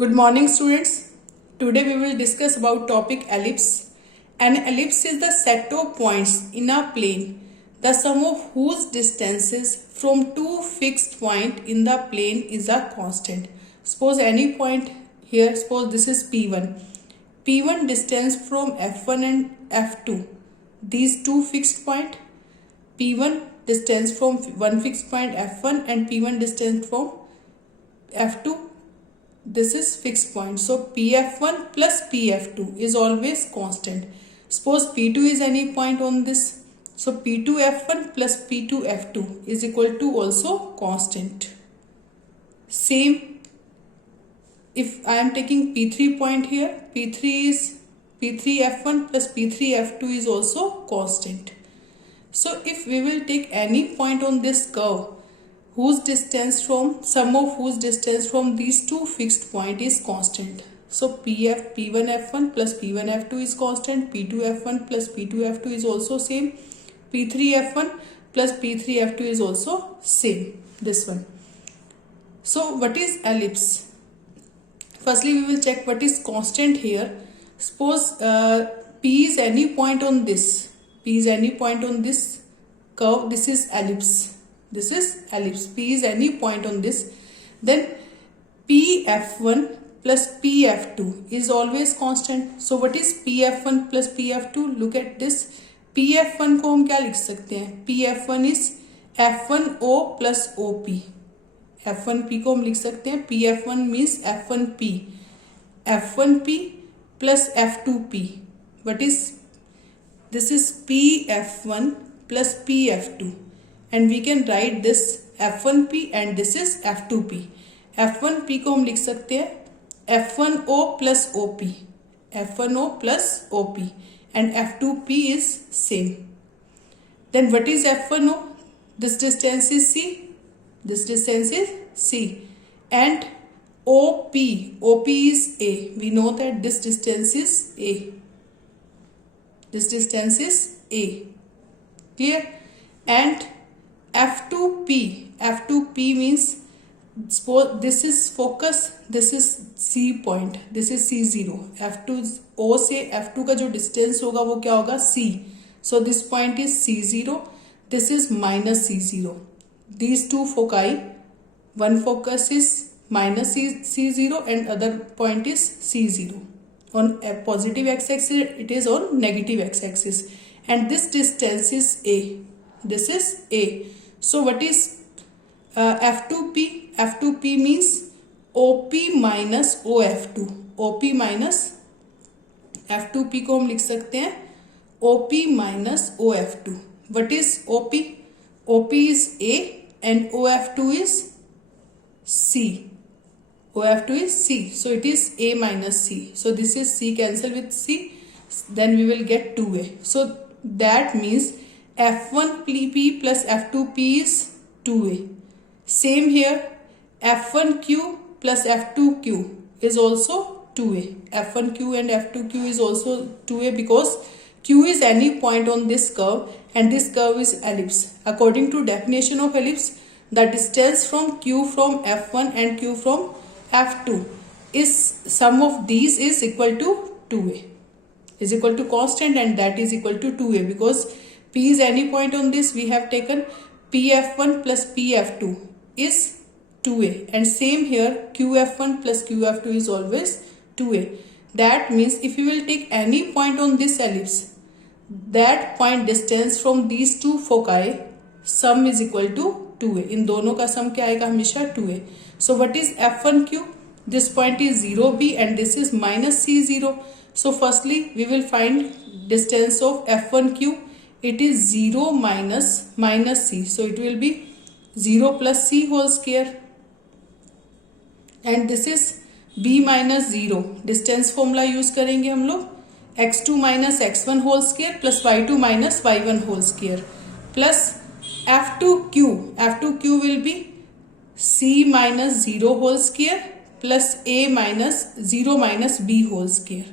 Good morning students. Today we will discuss about topic ellipse. An ellipse is the set of points in a plane, the sum of whose distances from two fixed points in the plane is a constant. Suppose any point here, suppose this is P1. P1 distance from F1 and F2. These two fixed points. P1 distance from one fixed point F1 and P1 distance from F2. This is fixed point. So Pf1 plus Pf2 is always constant. Suppose P2 is any point on this. So P2F1 plus P2F2 is equal to also constant. Same if I am taking P3 point here. P3F1 plus P3F2 is also constant. So if we will take any point on this curve, sum of whose distance from these two fixed point is constant. So P1F1 plus P1F2 is constant, P2F1 plus P2F2 is also same, P3F1 plus P3F2 is also same, this one. So what is ellipse? Firstly we will check what is constant here. Suppose P is any point on this, curve, this is ellipse. This is ellipse. P is any point on this. Then Pf1 plus Pf2 is always constant. So what is Pf1 plus Pf2? Look at this. Pf1 को हम क्या लिख सकते हैं? Pf1 is F1O plus OP. F1P को हम लिख सकते हैं. Pf1 means F1P. F1P plus F2P. What is? This is Pf1 plus Pf2. And we can write this F1P and this is F2P. F1P को हम लिख सकते हैं F1O plus OP. F1O plus OP. And F2P is same. Then what is F1O? This distance is C. And OP is A. We know that this distance is A. Clear? And F2P means, suppose this is focus, this is C point, this is C0. O से F2 का जो distance होगा वो क्या होगा? C. So this point is C0, this is minus C0. These two foci, one focus is minus C0 and other point is C0. On a positive x-axis, it is on negative x-axis. And this distance is A. This is A. So what is F2P? F2P means OP minus OF2. OP minus F2P को हम लिख सकते हैं OP minus OF2. What is OP? OP is A and OF2 is C. OF2 is C. So it is A minus C. So this is C cancel with C. Then we will get 2A. So that means F1P plus F2P is 2A. Same here, F1Q plus F2Q is also 2A. F1Q and F2Q is also 2A because Q is any point on this curve and this curve is ellipse. According to definition of ellipse, the distance from Q from F1 and Q from F2 is sum of these is equal to 2A. Is equal to constant and that is equal to 2A because P is any point on this. We have taken Pf1 plus Pf2 is 2A and same here Qf1 plus Qf2 is always 2A. That means if you will take any point on this ellipse, that point distance from these two foci sum is equal to 2A. In दोनों का sum क्या आएगा? हमेशा 2A. So what is F1Q? This point is 0B and this is minus C0. So firstly we will find distance of F1Q. It is 0 minus C. So it will be 0 plus C whole square. And this is B minus 0. Distance formula use करेंगे हम लोग. x2 minus x1 whole square plus y2 minus y1 whole square. Plus F2Q. F2Q will be C minus 0 whole square plus A minus 0 minus B whole square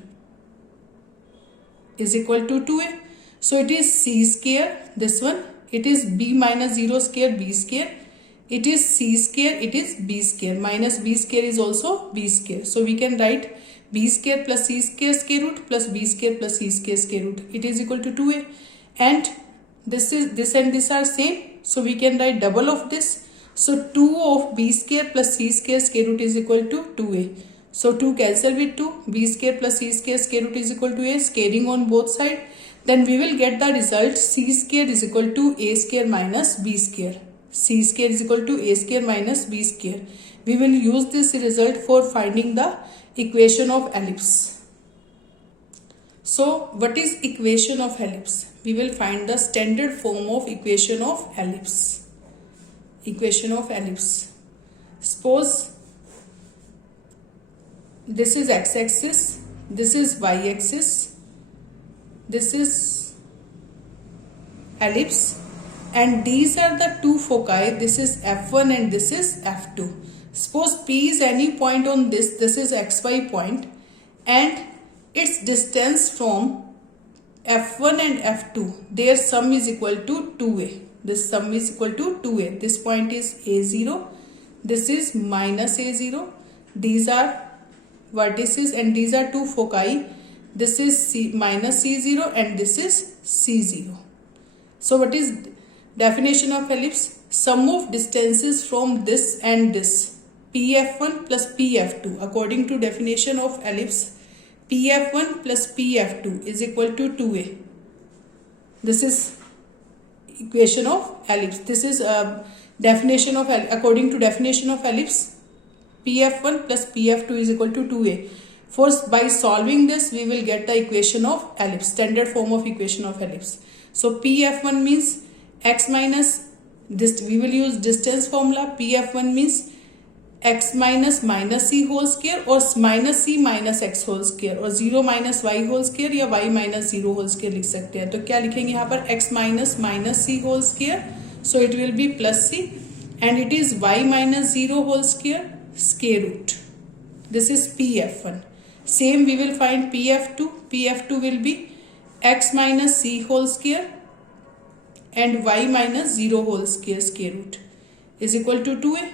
is equal to 2A. So it is C square, this one. It is B minus 0 square B square it is c square, it is b square. Minus b square is also b square. So we can write b square plus c square square root plus b square plus c square square root. It is equal to 2a. And this and this are same. So we can write double of this. So 2 of b square plus c square square root is equal to 2a. So 2 cancel with 2. B square plus c square square root is equal to a. Squaring on both sides. Then we will get the result c square is equal to a square minus b square. C square is equal to a square minus b square. We will use this result for finding the equation of ellipse. So what is equation of ellipse? We will find the standard form of equation of ellipse. Equation of ellipse. Suppose this is x-axis, this is y-axis, this is ellipse, and these are the two foci. This is f1 and this is f2. Suppose P is any point on this is xy point, and its distance from f1 and f2, their sum is equal to 2a. This sum is equal to 2a. This point is a0, this is minus a0. These are vertices and these are two foci. This is minus c0 and this is c0. So what is definition of ellipse? Sum of distances from this and this. Pf1 plus Pf2. According to definition of ellipse, Pf1 plus Pf2 is equal to 2a. This is equation of ellipse. This is definition of, according to definition of ellipse, Pf1 plus Pf2 is equal to 2a. First, by solving this, we will get the equation of ellipse, standard form of equation of ellipse. So Pf1 means x minus this. We will use distance formula. Pf1 means x minus c whole square, or minus c minus x whole square, or 0 minus y whole square, या y minus 0 whole square लिख सकते हैं. तो क्या लिखेंगे यहाँ पर? x minus c whole square. So it will be plus c, and it is y minus 0 whole square square root. This is Pf1. Same we will find Pf2. Pf2 will be x minus c whole square and y minus 0 whole square square root is equal to 2a.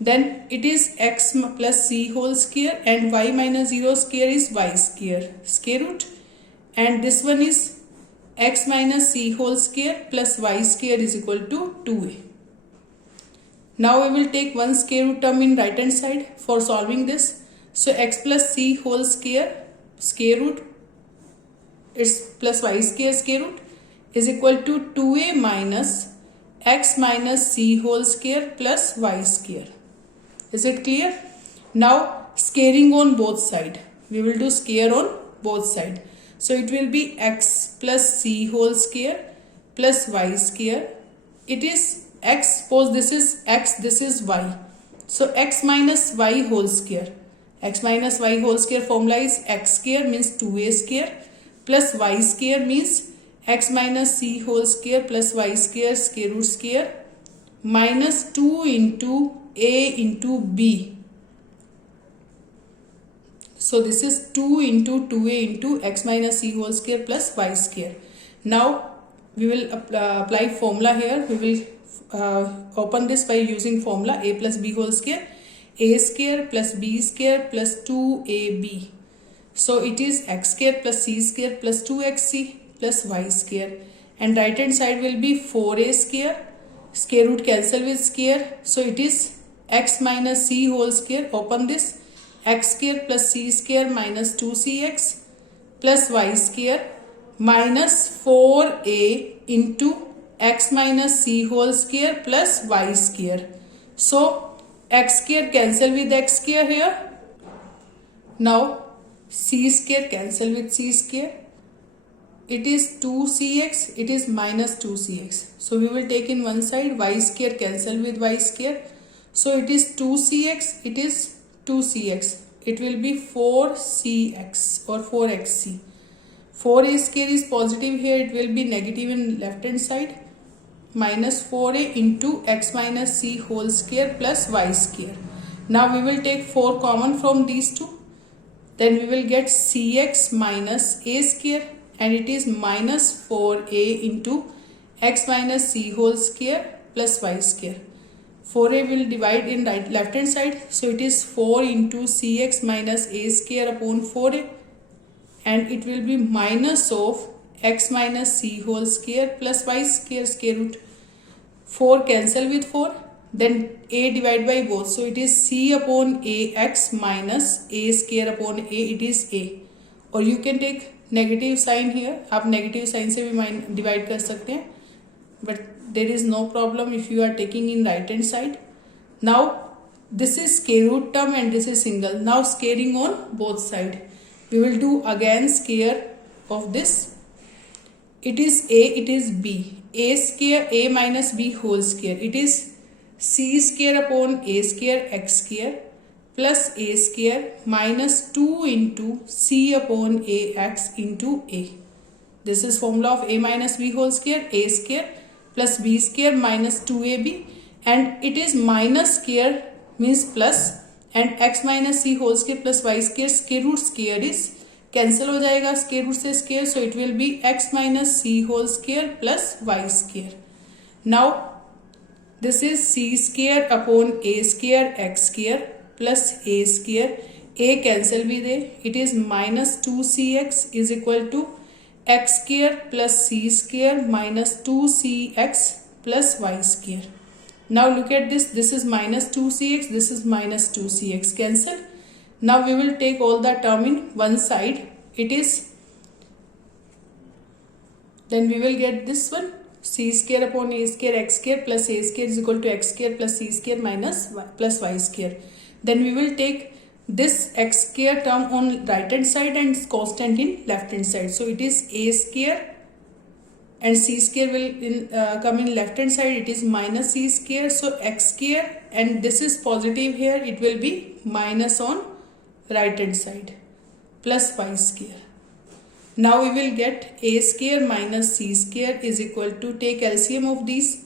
Then it is x plus c whole square and y minus 0 square is y square square root, and this one is x minus c whole square plus y square is equal to 2a. Now we will take one square root term in right hand side for solving this. So x plus c whole square square root, it's plus y square square root, is equal to 2a minus x minus c whole square plus y square. Is it clear? Now squaring on both sides. We will do square on both sides. So it will be x plus c whole square plus y square. It is x, suppose this is x, this is y. So x minus y whole square. X minus y whole square formula is x square means 2a square plus y square means x minus c whole square plus y square square root square minus 2 into a into b. So this is 2 into 2a into x minus c whole square plus y square. Now we will apply formula here. We will open this by using formula a plus b whole square. A square plus b square plus 2ab. So it is x square plus c square plus 2xc plus y square, and right hand side will be 4a square. Square root cancel with square. So it is x minus c whole square. Open this. X square plus c square minus 2cx plus y square minus 4a into x minus c whole square plus y square. So x square cancel with x square here. Now c square cancel with c square. It is 2cx, it is minus 2cx. So we will take in one side, y square cancel with y square. So it is 2cx, it is 2cx. It will be 4cx or 4xc. 4a square is positive here, it will be negative in left hand side. Minus 4a into x minus c whole square plus y square. Now we will take 4 common from these two. Then we will get cx minus a square, and it is minus 4a into x minus c whole square plus y square. 4a will divide in left hand side, so it is 4 into cx minus a square upon 4a, and it will be minus of x minus c whole square plus y square square root. 4 cancel with 4, then a divide by both, so it is c upon ax minus a square upon a, it is a. और you can take negative sign here, आप negative sign से भी divide कर सकते हैं, but there is no problem if you are taking in right hand side. Now this is square root term and this is single. Now squaring on both side, we will do again square of this. It is a, it is b, a square a minus b whole square, it is c square upon a square x square plus a square minus 2 into c upon ax into a. This is formula of a minus b whole square, a square plus b square minus 2ab, and it is minus square means plus, and x minus c whole square plus y square square root square is cancel हो जाएगा square root से square, so it will be x minus c whole square plus y square. Now this is c square upon a square x square plus a square, a cancel भी दे, it is minus 2cx is equal to x square plus c square minus 2cx plus y square. Now look at this, this is minus 2cx, this is minus 2cx, cancel. Now we will take all the term in one side, it is, then we will get this one, c square upon a square x square plus a square is equal to x square plus c square minus y plus y square. Then we will take this x square term on right hand side and constant in left hand side. So it is a square and c square will come in left hand side, it is minus c square. So x square, and this is positive here, it will be minus on right hand side plus y square. Now we will get a square minus c square is equal to, take LCM of these,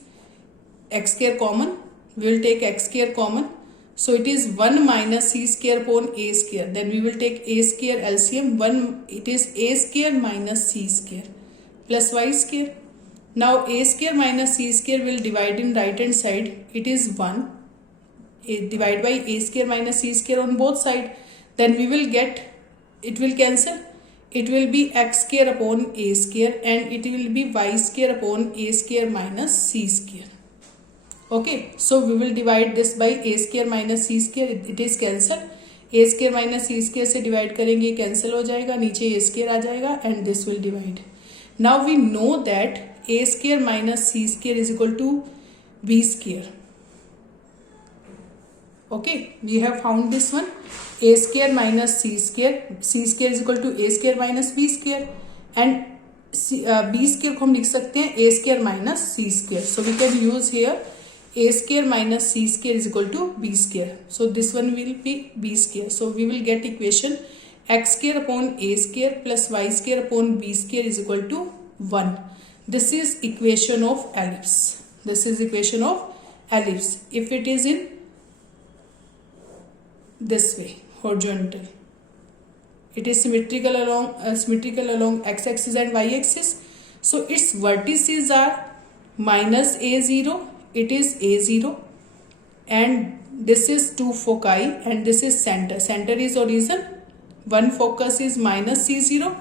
x square common, we will take x square common. So it is 1 minus c square upon a square. Then we will take a square LCM, 1, it is a square minus c square plus y square. Now a square minus c square will divide in right hand side, it is 1, divide by a square minus c square on both side. Then we will get, it will cancel, it will be x square upon a square and it will be y square upon a square minus c square. Okay, so we will divide this by a square minus c square, it is cancel. a square minus c square से divide करेंगे, cancel हो जाएगा, नीचे a square आ जाएगा and this will divide. Now we know that a square minus c square is equal to b square. Okay, we have found this one, a square minus c square is equal to a square minus b square, and b square को हम लिख सकते हैं a square minus c square. So we can use here a square minus c square is equal to b square. So this one will be b square. So we will get equation x square upon a square plus y square upon b square is equal to 1. This is equation of ellipse. This is equation of ellipse. If it is in this way, horizontal, it is symmetrical along x axis and y axis. So its vertices are minus a0, it is a0, and this is two foci and this is center. Center is origin, one focus is minus c0,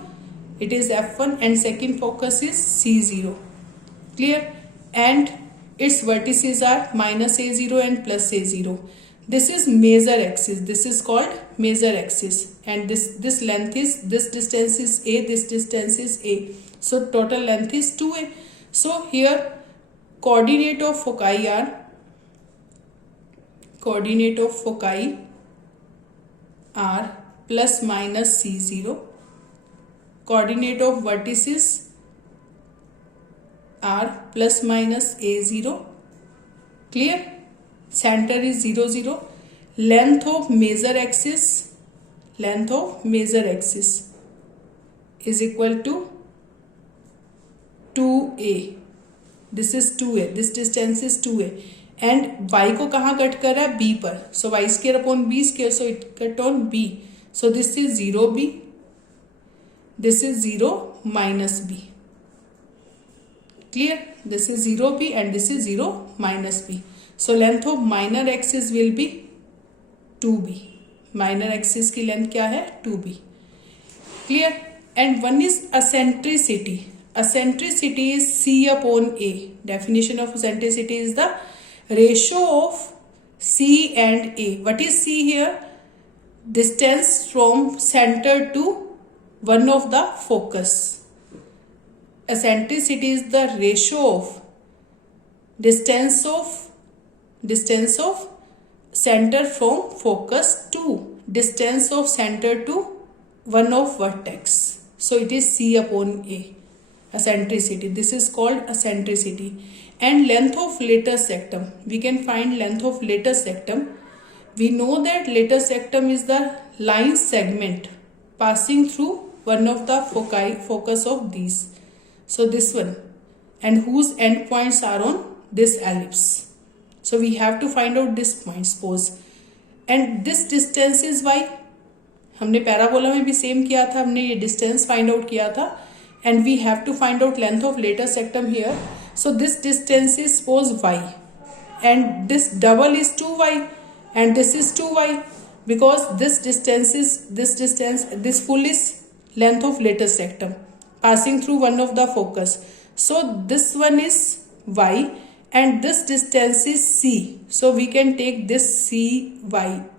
it is f1, and second focus is c0. Clear? And its vertices are minus a0 and plus a0. This is major axis, this is called major axis, and this length is, this distance is a, this distance is a, so total length is 2a. So here coordinate of foci are plus minus c0, coordinate of vertices are plus minus a0. Clear? Center is 0 0. Length of major axis is equal to 2a. This is 2a, this distance is 2a, and y को कहाँ cut कर रहा है, b पर. So y square upon b square, so it cut on b. So this is 0b, this is 0 minus b. Clear? This is 0b and this is 0 minus b. So length of minor axis will be 2b. Minor axis की length क्या है? 2b. Clear? And one is eccentricity. Eccentricity is c upon a. Definition of eccentricity is the ratio of c and a. What is c here? Distance from center to one of the focus. Eccentricity is the ratio of distance of center from focus to distance of center to one of vertex. So it is c upon a. Eccentricity. This is called eccentricity. And length of latus sectum. We can find length of latus sectum. We know that latus sectum is the line segment passing through one of the focus of these. So this one, and whose endpoints are on this ellipse. So we have to find out this point, suppose. And this distance is y. हमने parabola में भी same किया था, हमने ये distance find out किया था. And we have to find out length of latus sectum here. So this distance is suppose y, and this double is 2y, and this is 2y, because this full is length of latus sectum passing through one of the focus. So this one is y, and this distance is c. So we can take this cy,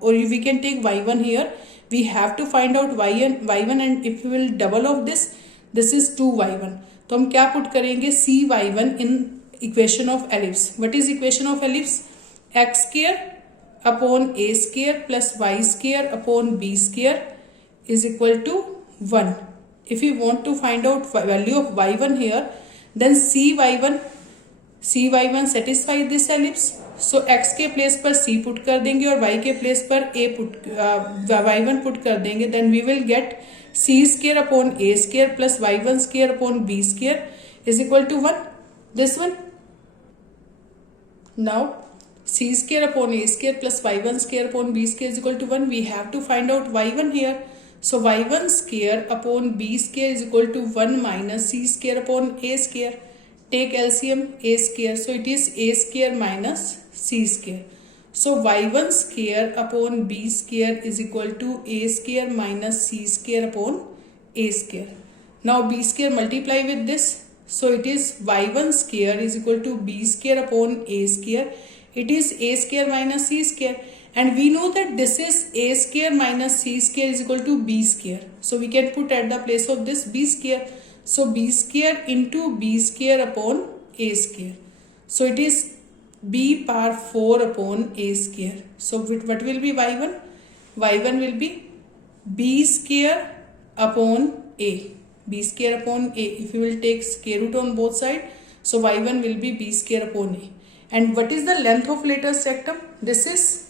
or we can take y1 here. We have to find out y1, and if we will double of this is 2y1. तो हम क्या put करेंगे? cy1 in equation of ellipse. What is equation of ellipse? x square upon a square plus y square upon b square is equal to 1. If you want to find out value of y1 here, then cy1 satisfy this ellipse. So x के place पर c put कर देंगे और y के place पर y1 put कर देंगे. Then we will get c square upon a square plus y1 square upon b square is equal to 1. This one. Now c square upon a square plus y1 square upon b square is equal to 1. We have to find out y1 here. So y1 square upon b square is equal to 1 minus c square upon a square. Take LCM, a square. So it is a square minus c square. So y1 square upon b square is equal to a square minus c square upon a square. Now b square multiply with this. So it is y1 square is equal to b square upon a square. It is a square minus c square. And we know that this is a square minus c square is equal to b square. So we can put at the place of this b square. So b square into b square upon a square. So it is b power 4 upon a square. So what will be y1? Y1 will be b square upon a. B square upon a. If you will take square root on both sides, so y1 will be b square upon a. And what is the length of latus sectum? This is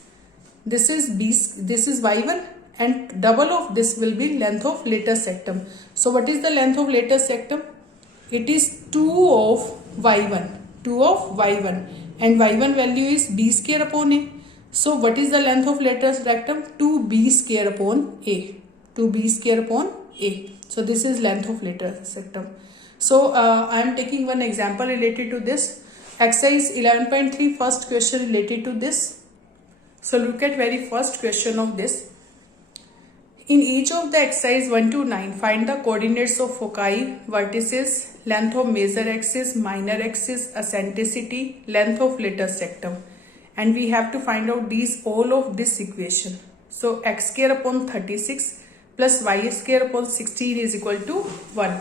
y1, and double of this will be length of latus sectum. So what is the length of latus sectum? It is 2 of y1, and y1 value is b square upon a. So what is the length of latus rectum? 2b square upon a. 2b square upon a. So this is length of latus rectum. So I am taking one example related to this. Exercise 11.3, first question related to this. So look at very first question of this. In each of the exercise 1 to 9, find the coordinates of foci, vertices, length of major axis, minor axis, eccentricity, length of latus sectum. And we have to find out all of this equation. So x square upon 36 plus y square upon 16 is equal to 1.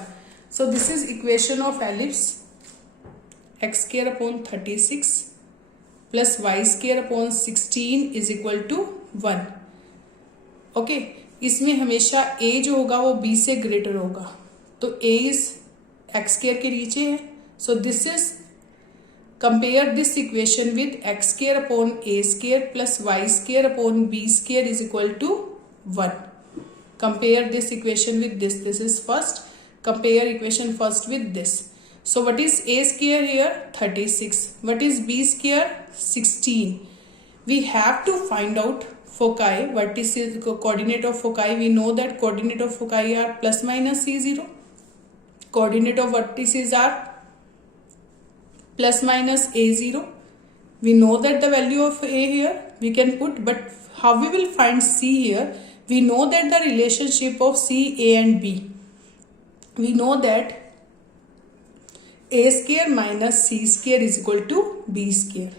So this is equation of ellipse. X square upon 36 plus y square upon 16 is equal to 1. Okay, इसमें हमेशा a जो होगा वो b से greater होगा. तो a is x square के नीचे है. So this is compare this equation with x square upon a square plus y square upon b square is equal to 1. Compare this equation with this. This is first. Compare equation first with this. So what is a square here? 36. What is b square? 16. We have to find out foci. Vertices, coordinate of foci. We know that coordinate of foci are plus minus c0. Coordinate of vertices are plus minus a0. We know that the value of A here we can put, but how we will find C here? We know that the relationship of C, A and B. We know that A square minus C square is equal to B square.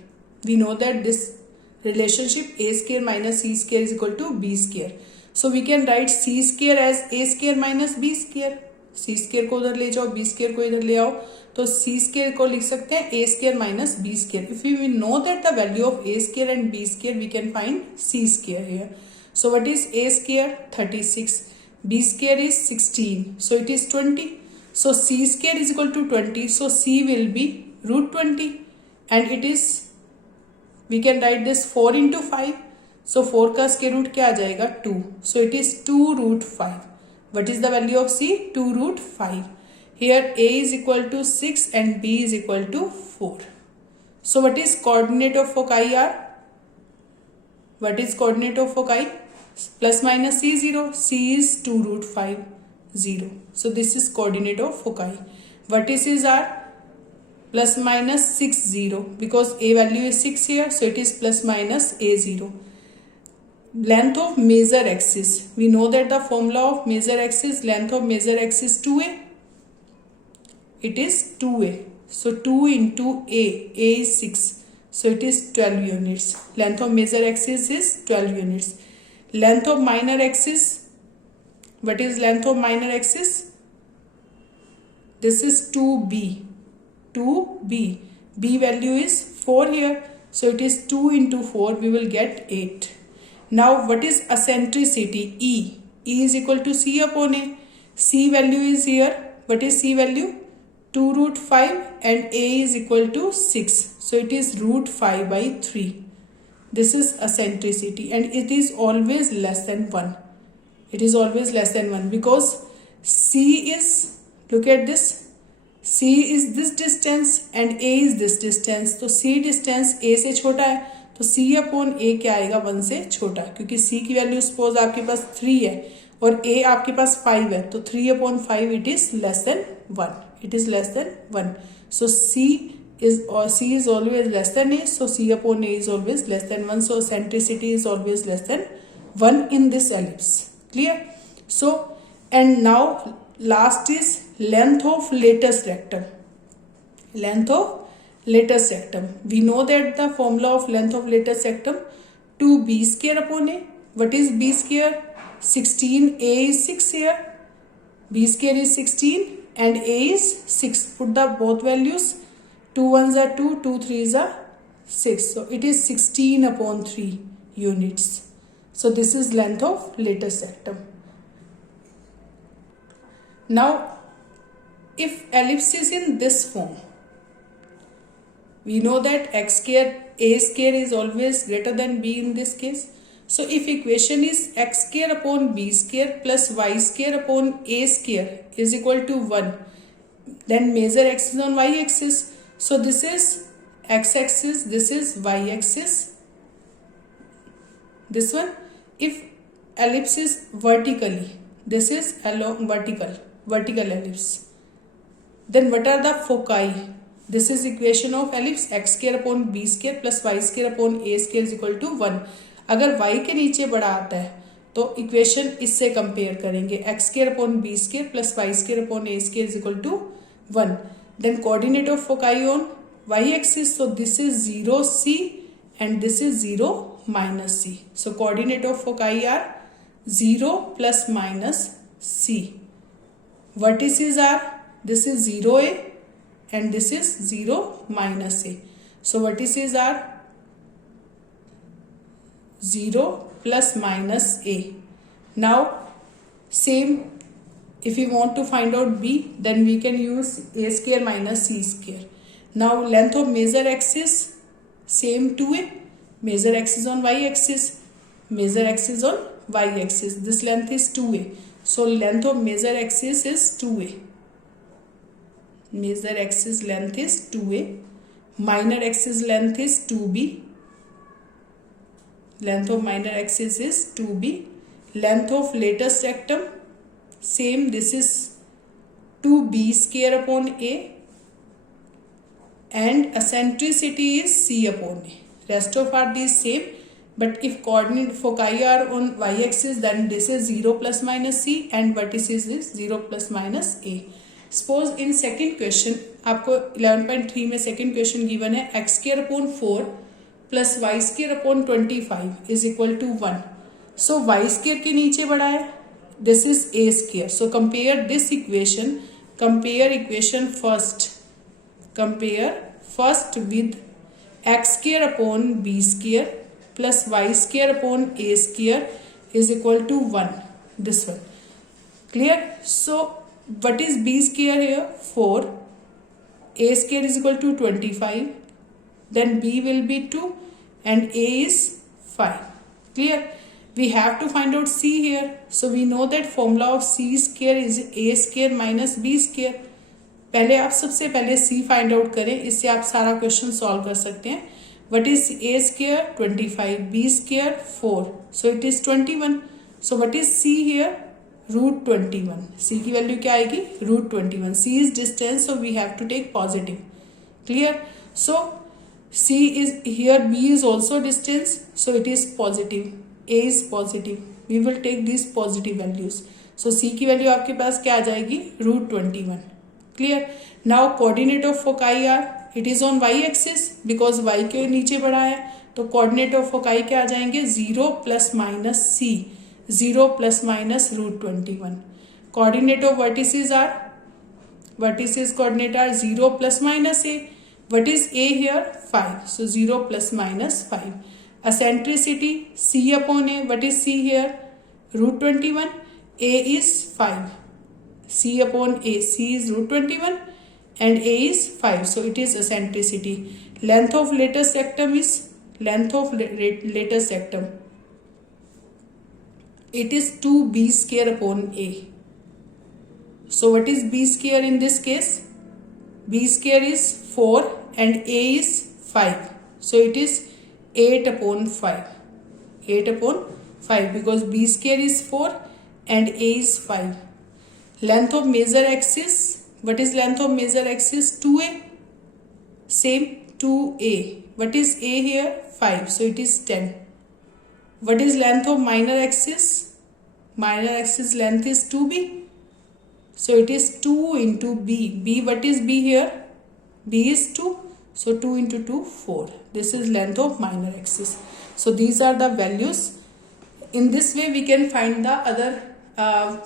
We know that this relationship A square minus C square is equal to B square. So we can write C square as A square minus B square. C square को उधर ले जाओ, B square को इधर ले आओ, तो C square को लिख सकते हैं A square minus B square. If we know that the value of A square and B square, we can find C square here. So what is A square? 36. B square is 16. So it is 20. So C square is equal to 20. So C will be root 20. And it is, we can write this 4 into 5. So 4 का square root क्या आ जाएगा? 2. So it is 2 root 5. What is the value of C? 2 root 5. Here A is equal to 6 and B is equal to 4. So what is coordinate of foci are? What is coordinate of foci? Plus minus C 0. C is 2 root 5, 0. So this is coordinate of foci. Vertices are plus minus 6 0 because A value is 6 here, so it is plus minus A 0. Length of major axis. We know that the formula of major axis, length of major axis 2A. It is 2A. So 2 into A is 6. So it is 12 units. Length of major axis is 12 units. Length of minor axis. What is length of minor axis? This is 2B. 2B. B value is 4 here. So it is 2 into 4. We will get 8. Now what is eccentricity? E. E is equal to C upon A. C value is here. What is C value? 2 root 5 and A is equal to 6. So it is root 5 by 3. This is eccentricity and it is always less than 1. It is always less than 1 because C is, look at this, C is this distance and A is this distance. तो C distance A से छोटा है तो C upon A क्या आएगा? 1 से छोटा, क्योंकि C की वैल्यू सपोज आपके पास 3 है और A आपके पास 5 है, तो 3 upon 5 it is less than 1. It is less than 1. So C is always less than A. So C upon A is always less than 1. So eccentricity is always less than 1 in this ellipse. Clear? So and now last is length of lattice rectum. Length of lattice rectum. We know that the formula of length of lattice rectum 2B square upon A. What is B square? 16. A is 6 here. B square is 16 and A is 6. Put the both values. 2 1s are 2, 2 3s are 6. So it is 16 upon 3 units. So this is length of lattice rectum. Now if ellipse is in this form, we know that x square A square is always greater than B in this case. So if equation is x square upon B square plus y square upon A square is equal to 1, then measure x is on y axis. So this is x axis, this is y axis. This one, if ellipse is vertically, this is along vertical ellipse. Then what are the foci? This is equation of ellipse x square upon B square plus y square upon A square is equal to 1. अगर y के नीचे बड़ा आता है तो equation इससे compare करेंगे, x square upon b square plus y square upon a square is equal to 1. Then coordinate of foci on y axis, so this is 0 c and this is 0 minus c. So coordinate of foci are 0 plus minus c. Vertices are, this is 0a and this is 0 minus a. So vertices are 0 plus minus a. Now same, if you want to find out b, then we can use a square minus c square. Now length of major axis, same 2a. Major axis on y axis, major axis on y axis. This length is 2a. So length of major axis is 2a. Major axis length is 2a. Minor axis length is 2b. Length of minor axis is 2b. Length of lattice rectum, same, this is 2b square upon a and eccentricity is c upon a. Rest of are the same, but if coordinate foci are on y-axis, then this is 0 plus minus c and vertices is 0 plus minus a. Suppose in second question आपको 11.3 में second question given है x square upon 4 plus y square upon 25 is equal to 1. So y square के नीचे बढ़ा है, this is a square. So compare this equation, compare equation first with x square upon b square plus y square upon a square is equal to 1. This one. Clear? So what is b square here? 4. A square is equal to 25. Then b will be 2 and a is 5. Clear? We have to find out c here. So we know that formula of c square is a square minus b square. पहले आप सबसे पहले c find out करें, इससे आप सारा question solve कर सकते हैं. What is a square? 25. B square? 4. So it is 21. So what is c here? Root 21. c की वैल्यू क्या आएगी? Root 21. c is distance, so we have to take positive. Clear? So c is here, b is also distance, so it is positive. a is positive. We will take these positive values. So c की value आपके पास क्या आ जाएगी? Root 21. Clear? Now coordinate of foci are, it is on y axis because y के नीचे बढ़ा है, तो coordinate of foci क्या आ जाएंगे? 0 plus minus c, 0 plus minus root 21. Coordinate of vertices coordinate are 0 plus minus a. What is a here? 5. So 0 plus minus 5. Eccentricity c upon a. What is c here? Root 21. A is 5. c upon a. c is root 21 and a is 5. So it is eccentricity. Length of later septum is it is 2b square upon a. So what is b square in this case? B square is 4 and a is 5. So it is 8 upon 5. 8 upon 5 because b square is 4 and a is 5. Length of major axis. What is length of major axis? 2a. Same 2a. What is a here? 5. So it is 10. What is length of minor axis? Minor axis length is 2b. So it is 2 into b. b, what is b here? b is 2. So 2 into 2, 4. This is length of minor axis. So these are the values. In this way we can find the other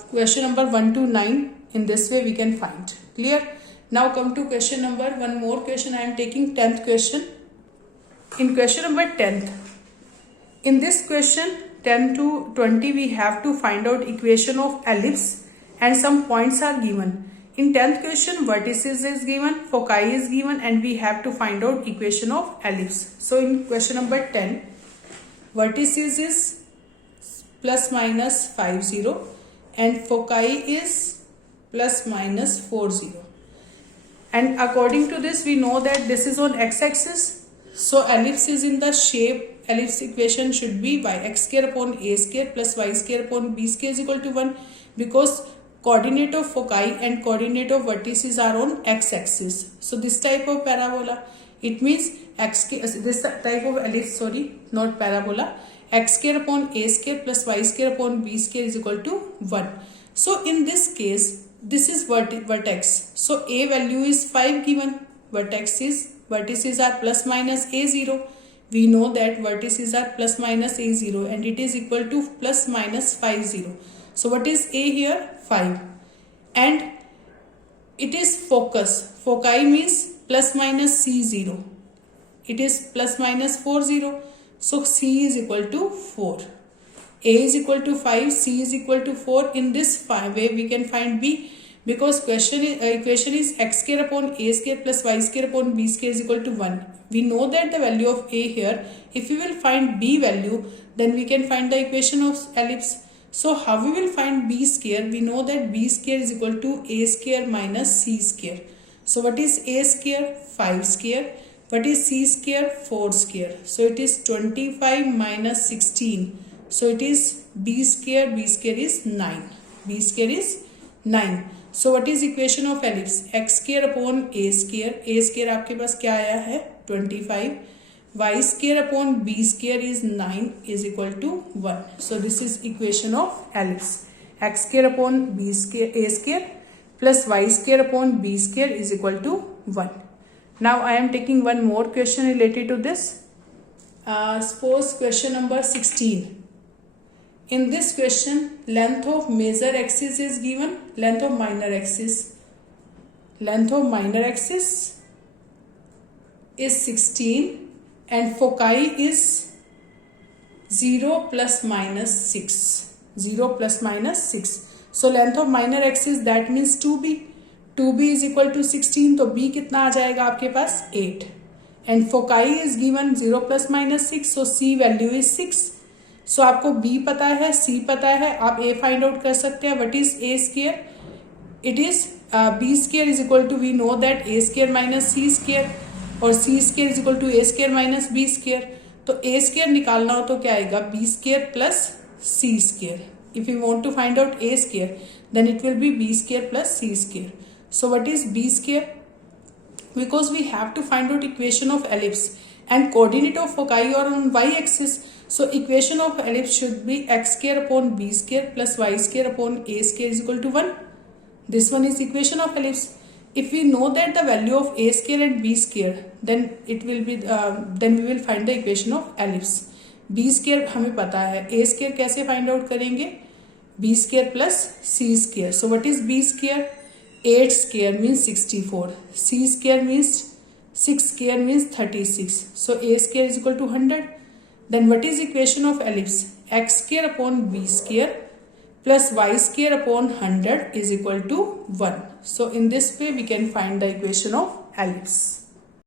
question number 1 to 9. In this way we can find. Clear? Now come to question number, one more question. I am taking 10th question. In question number 10th, in this question 10 to 20 we have to find out equation of ellipse and some points are given. In 10th question vertices is given, foci is given and we have to find out equation of ellipse. So in question number 10, vertices is plus minus 50 and foci is plus minus 40. And according to this we know that this is on x-axis. So ellipse is in the shape, ellipse equation should be y x square upon a square plus y square upon b square is equal to 1 because coordinate of foci and coordinate of vertices are on x-axis. So this type of parabola, it means this type of ellipse, not parabola, x square upon a square plus y square upon b square is equal to 1. So in this case, this is vertex. So a value is 5 given. Vertices are plus minus a0. We know that vertices are plus minus a0 and it is equal to plus minus 50. So what is a here? 5. And it is focus. Foci means plus minus c0. It is plus minus 40. So c is equal to 4. A is equal to 5, c is equal to 4. In this way we can find b because equation is x square upon a square plus y square upon b square is equal to 1. We know that the value of a here. If we will find b value, then we can find the equation of ellipse. So how we will find b square? We know that b square is equal to a square minus c square. So what is a square? 5 square. What is c square? 4 square. So it is 25 minus 16. So it is b square is 9. B square is 9. So what is equation of ellipse? X square upon a square. A square आपके पास क्या आया है 25. Y square upon b square is 9 is equal to 1. So this is equation of ellipse. X square upon b square a square plus y square upon b square is equal to 1. Now I am taking one more question related to this. Suppose question number 16. In this question, length of major axis is given, length of minor axis. Length of minor axis is 16 and foci is 0 plus minus 6. 0 plus minus 6. So length of minor axis that means 2b. 2b is equal to 16. तो b कितना आ जाएगा आपके पास 8. And foci is given 0 plus minus 6. So c value is 6. So आपको b पता है, c पता है, आप a फाइंड आउट कर सकते हैं. What is a square? It is b square is equal to, we know that a square minus c square और c square is equal to a square minus b square. तो a square निकालना हो तो क्या आएगा b square plus c square. If you want to find out a square, then it will be b square plus c square. So what is b square? Because we have to find out equation of ellipse and coordinate of foci are on y-axis. So equation of ellipse should be x square upon b square plus y square upon a square is equal to 1. This one is equation of ellipse. If we know that the value of a square and b square, then it will be then we will find the equation of ellipse. b square हमें पता है, a square कैसे find out करेंगे? b square plus c square. So what is b square? 8 square means 64. c square means 6 square means 36. So a square is equal to 100. Then what is equation of ellipse? X square upon b square plus y square upon 100 is equal to 1. So in this way we can find the equation of ellipse.